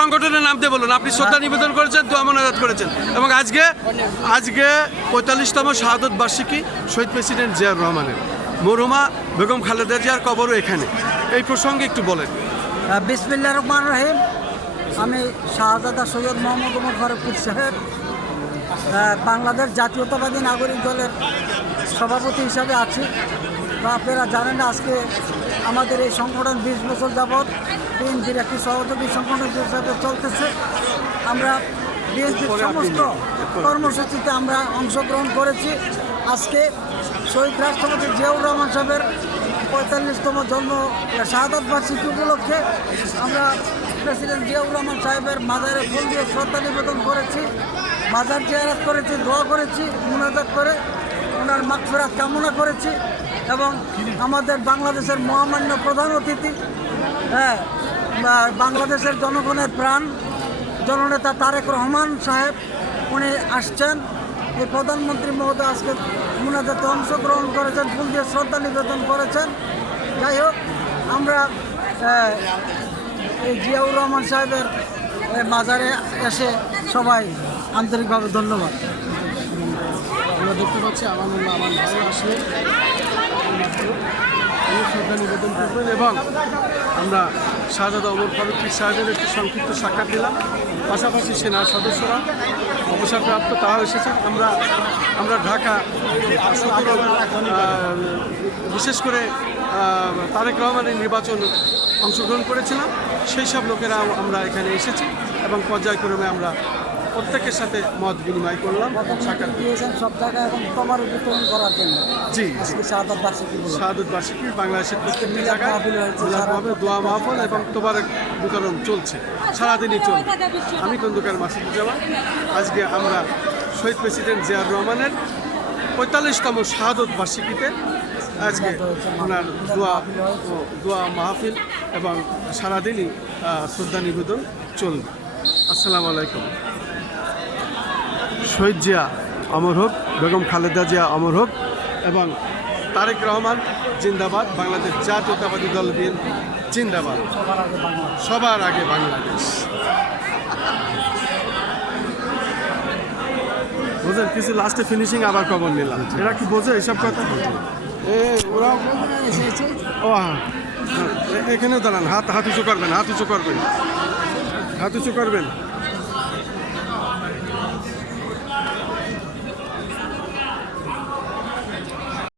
সংগঠনের নাম দিয়ে বলুন। আপনি শ্রদ্ধা নিবেদন করেছেন, দোয়া মোনাজাত করেছেন এবং আজকে 45তম শাহাদত বার্ষিকী শহীদ প্রেসিডেন্ট জিয়াউর রহমানের, মরহুমা বেগম খালেদা জিয়ার কবরও এখানে। এই প্রসঙ্গে একটু বলেন। বিসমিল্লাহির রহমানির রহিম। আমি শাহজাদা সৈয়দ মোহাম্মদ ওমর ফারুক সাহেব, বাংলাদেশ জাতীয়তাবাদী নাগরিক দলের সভাপতি হিসাবে আছি। তো আপনারা জানেন না, আজকে আমাদের এই সংগঠন 20 বছর যাবৎ বিএনপির একটি সহযোগী সংগঠন হিসাবে চলতেছে। আমরা বিএনপির সমস্ত কর্মসূচিতে আমরা অংশগ্রহণ করেছি। আজকে শহীদ রাষ্ট্রপতি জিয়াউর রহমান সাহেবের 45তম জন্ম শাহাদত বার্ষিকী উপলক্ষে আমরা প্রেসিডেন্ট জিয়াউর রহমান সাহেবের মাজারে ফুল দিয়ে শ্রদ্ধা নিবেদন করেছি, মাজার জিয়ারত করেছি, দোয়া করেছি, মুনাজাত করে ওনার মাগফিরাত কামনা করেছি। এবং আমাদের বাংলাদেশের মহামান্য প্রধান অতিথি, বাংলাদেশের জনগণের প্রাণ জননেতা তারেক রহমান সাহেব, উনি আসছেন। এই প্রধানমন্ত্রী মহোদয় আজকে মুনাজাতে অংশগ্রহণ করেছেন, ফুল দিয়ে শ্রদ্ধা নিবেদন করেছেন। যাই হোক, আমরা এই জিয়াউর রহমান সাহেবের মাজারে এসে সবাই আন্তরিকভাবে ধন্যবাদ। আমরা দেখতে পাচ্ছি আমার ভাই আসলে শ্রদ্ধা নিবেদন করবেন এবং আমরা শাহজাদা ওমর ফারুক সাহেবের একটি সংক্ষিপ্ত সাক্ষাৎ দিলাম। পাশাপাশি সেনার সদস্যরা অবসরপ্রাপ্ত তারাও এসেছেন। আমরা ঢাকা 17 বিশেষ করে তারেক রহমানের নির্বাচন অংশগ্রহণ করেছিলাম, সেই সব লোকেরাও আমরা এখানে এসেছি এবং পর্যায়ক্রমে আমরা প্রত্যেকের সাথে মত বিনিময় করলাম, সাক্ষাৎ দিয়েছেন সব জায়গায় এবং তোমার বিতরণ করার জন্য। জি, শাহাদত বার্ষিকী বাংলাদেশের প্রত্যেকটি জায়গায় দোয়া মাহফিল এবং তোবারক বিতরণ চলছে, সারাদিনই চলছে। আমি খন্দকার মাসুদুজ্জামান। আজকে আমরা শহীদ প্রেসিডেন্ট জিয়াউর রহমানের 45তম শাহাদত বার্ষিকীতে আজকে ওনার দোয়া মাহফিল এবং সারাদিনই শ্রদ্ধা নিবেদন চলবে। আসসালামু আলাইকুম। শহীদ জিয়া অমর হোক, বেগম খালেদা জিয়া অমর হোক এবং তারেক রহমান জিন্দাবাদ, বাংলাদেশ জাতীয়তাবাদী দল বিএনপি জিন্দাবাদ, সবার আগে বাংলাদেশ। বোঝেন কিছু লাস্টে ফিনিশিং আবার খবর নিলাম, এরা কি বোঝে এইসব কথা? ওরা এখানেও দাঁড়ান, হাত উঁচু করবেন, হাত উঁচু করবেন।